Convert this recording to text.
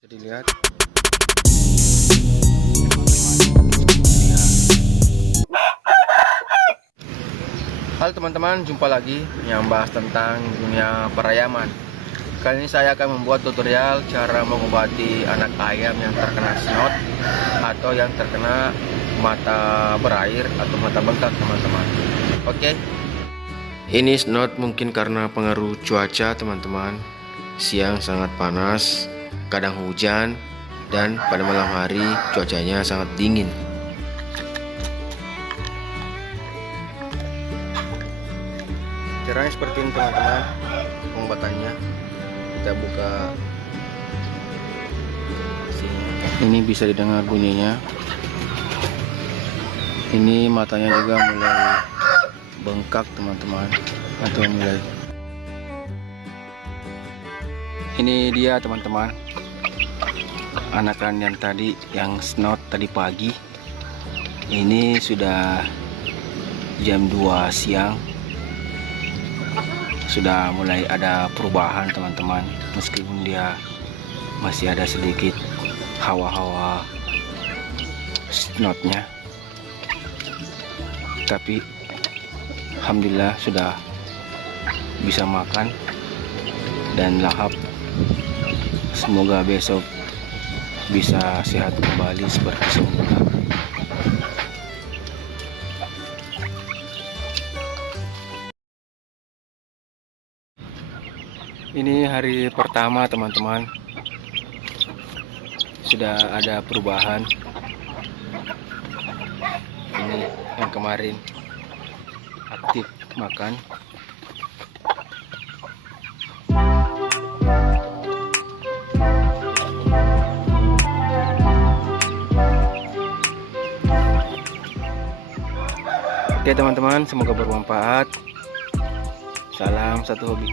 Jadi lihat. Halo teman-teman, jumpa lagi yang bahas tentang dunia perayaman. Kali ini saya akan membuat tutorial cara mengobati anak ayam yang terkena snot atau yang terkena mata berair atau mata bengkak, teman-teman. Oke. Ini snot mungkin karena pengaruh cuaca, teman-teman. Siang sangat panas, kadang hujan, dan pada malam hari cuacanya sangat dingin. Caranya seperti ini, teman-teman. Pengobatannya kita buka sini. Ini bisa didengar bunyinya. Ini matanya juga mulai bengkak, teman-teman, atau mulai. Ini dia, teman-teman, anakan yang tadi yang snot tadi pagi. Ini sudah jam 2 siang. Sudah mulai ada perubahan, teman-teman, meskipun dia masih ada sedikit hawa-hawa snotnya, tapi alhamdulillah sudah bisa makan dan lahap. Semoga besok bisa sehat kembali seperti semula. Ini hari pertama, teman-teman, sudah ada perubahan. Ini yang kemarin aktif makan. Oke, teman-teman, semoga bermanfaat. Salam satu hobi.